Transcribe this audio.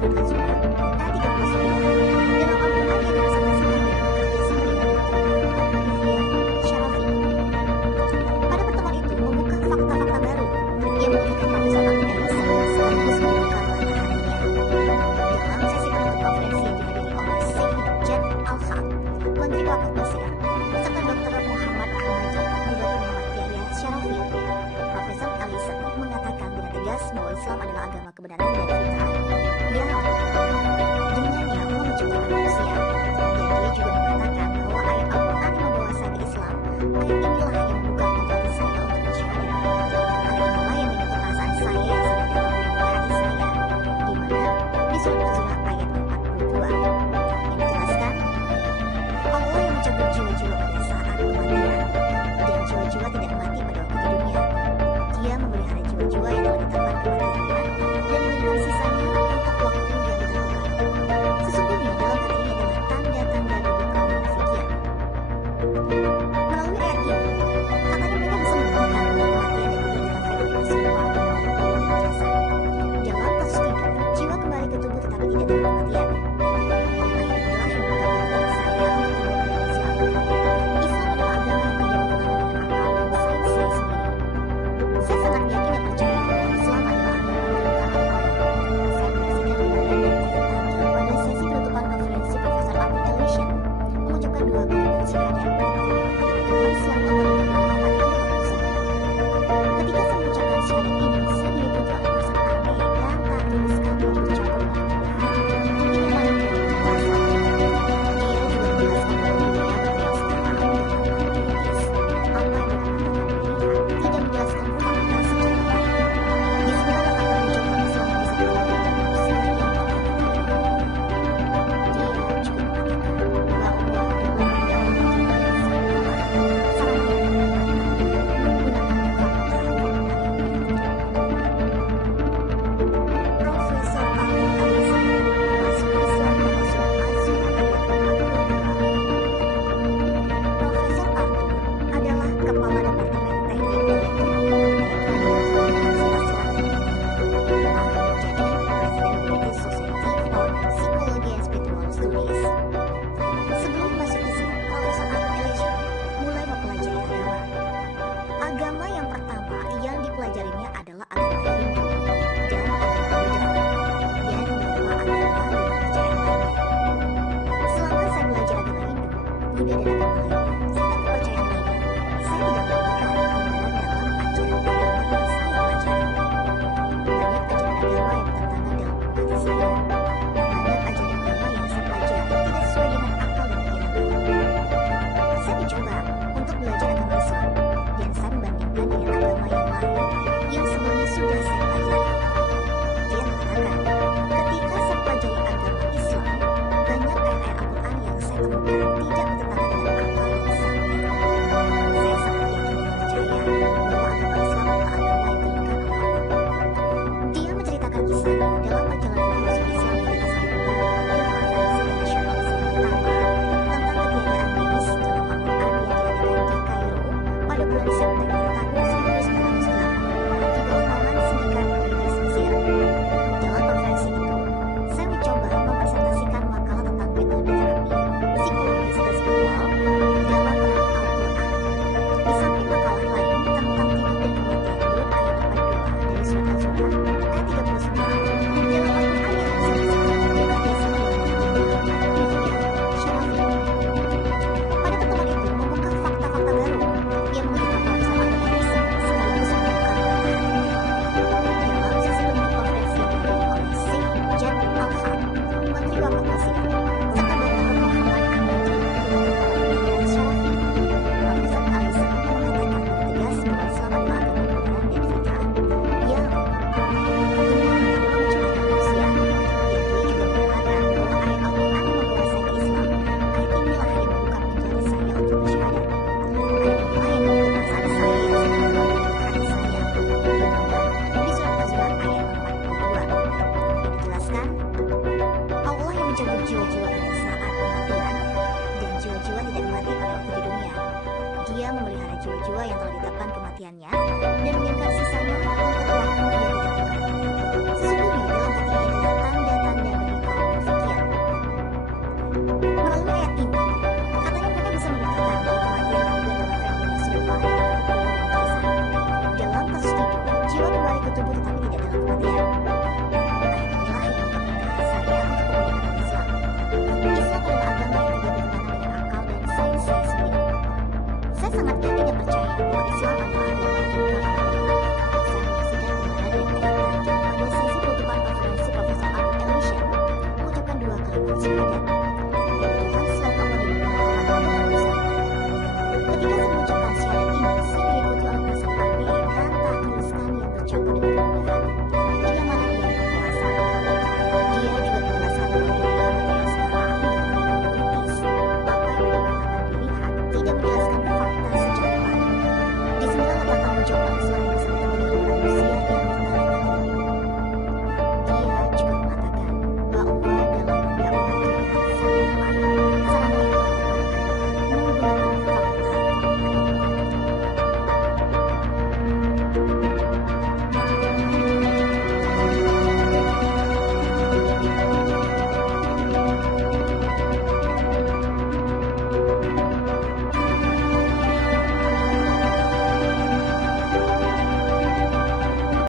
surat Az-Zumar ayat 39. Dalam Al-Quran yang dipresentasikan kerjasama dengan Dr. Muhammad Syarafi. Pada pertemuan itu membuka fakta-fakta baru yang menunjukkan Profesor Ahmad Isa sekaligus membuka mataharinya. Dalam sesi penutup konferensi yang dihadiri oleh Syekh Jad Al-Haq, Menteri Waqaf Mesir, serta Dr. Muhammad Ahmadi dan Dr. Muhammad Yahya Syarafi, Profesor Alisa mengatakan dengan tegas bahwa Islam adalah agama kebenaran dan fitrah yang dengannya Allah menciptakan manusia. Dan dia juga mengatakan bahwa ayat Al-Quran yang membawa saya ke Islam, ayat inilah yang membuka pintu hati saya untuk bersyahadat. Ayat inilah yang menyentuh perasaan saya yang sangat dalam di hati saya, di mana di surat Az-Zumar ayat 42 yang dijelaskan Allah yang mencabut jiwa-jiwa pada saat kematian, dan jiwa-jiwa tidak mati pada waktu hidupnya. Dia memelihara jiwa-jiwa yang telah ditelan kematiannya dan menyimpan sisanya untuk waktu yang ditentukan. Sesungguhnya dalam hal ini adalah tanda-tanda bagi kaum munafikin. Melalui ayat ini, katanya mereka bisa menemukan bahwa kematian dan hidup dalam kehidupan semua dan jasa. Dalam kasus ini, jiwa kembali ke tubuh tetapi tidak dalam kematian. Menteri Waqaf Mesir